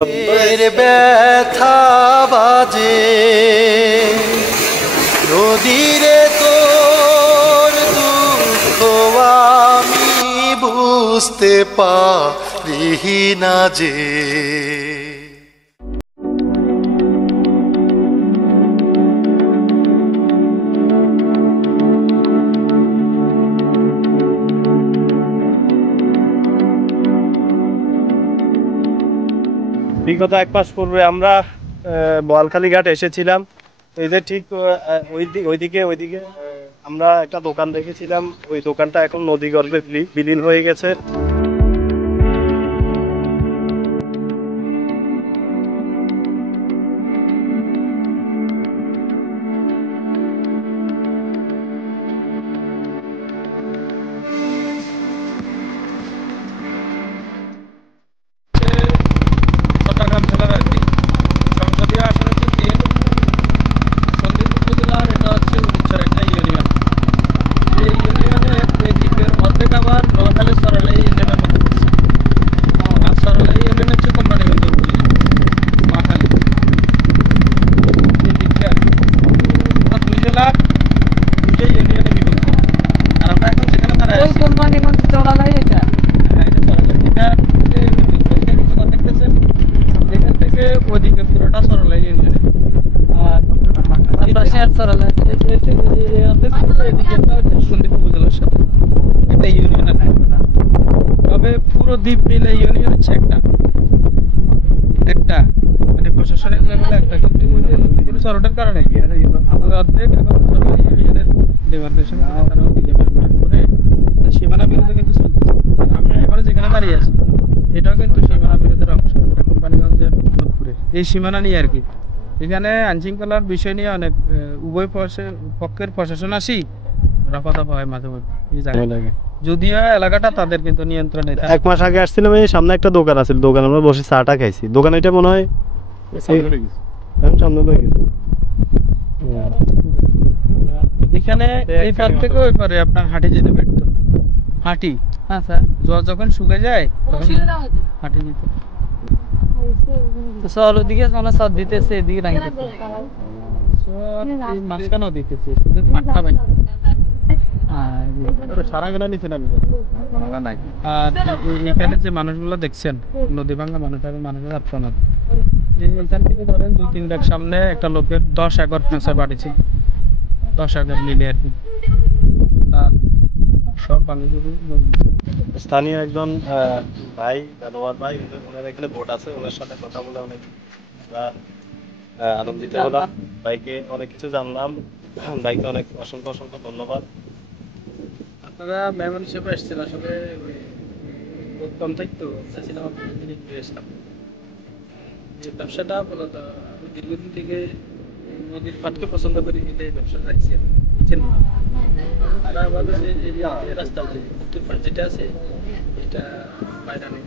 এর ব্যথা বাজে নদীরে তোর দুঃখ আমি বুঝতে পারি না যে। বিগত 1 মাস পূর্বে আমরা বোয়ালখালী ঘাট এসেছিলাম। এই যে ঠিক ওইদিকে আমরা একটা দোকান দেখেছিলাম, ওই দোকানটা এখন নদীগর্ভে বিলীন হয়ে গেছে। তবে পুরো দ্বীপ মিলে ইউনিয়ন হচ্ছে একটা মানে প্রশাসনিক লেভেলে একটা, কিন্তু সরকারের কারণে অর্ধেক ইউনিয়নের ডিমার্কেশন তারা ওদিকে ব্যবহার করে সীমানা বিরোধে কিন্তু চলতেছে। আমরা এখানে যেখানে দাঁড়িয়ে আছি এটাও কিন্তু সীমানা বিরোধের অংশ, কোম্পানিগঞ্জের মোহাম্মদপুরে এই সীমানা নিয়ে আর কি। এখানে আইনশৃঙ্খলার বিষয় নিয়ে অনেক উভয় পক্ষের প্রশাসন আসি রফাদফা হয় মাঝে মধ্যে, যদিও এলাকাটা তাদের কিন্তু নিয়ন্ত্রণে। 1 মাস আগে আসছিলাম, এই সামনে একটা দোকান আছে, দোকানে আমরা বসে চাটা খাইছি। দোকান এটা মনে হয় এখানে এই পার থেকে ওই পারে আপনার হাঁটি যেতে পারতো। হাঁটি জল যখন শুকে যায় তখন হাঁটি যেতে। সর ওদিকে মানে সর দিতেছে, এদিকে নাই মাঝখানে দিতেছে শুধু পাট্টা ভাই সারা গেলা নিচে নামি। আর এখানে যে মানুষগুলো দেখছেন নদী ভাঙ্গা মানুষের আত্মনাদ, যে এখান থেকে ধরেন 2-3 লাখ সামনে একটা লোকের 10 একর ফেঁসা বাড়ি ছিল, 10 একর মিলে আর কি। সব স্থানীয় একজন ভাই দাদোয়ার ভাই, ওনার এখানে বোট আছে, ওনার সাথে কথা বলে অনেক আনন্দিত হলাম। ভাইকে অনেক কিছু জানলাম, ভাইকে অনেক অসংখ্য ধন্যবাদ। আপনারা মেহমান হিসেবে এসেছেন, আসলে কম থাকতো চাইছিলাম যে ব্যবসাটা মূলত আমি দীর্ঘদিন থেকে নদীর পাটকে পছন্দ করি, কিন্তু এই ব্যবসা চাইছি আর আমাদের যে রাস্তা উত্তর পাট যেটা আছে এটা বাইরে নেই।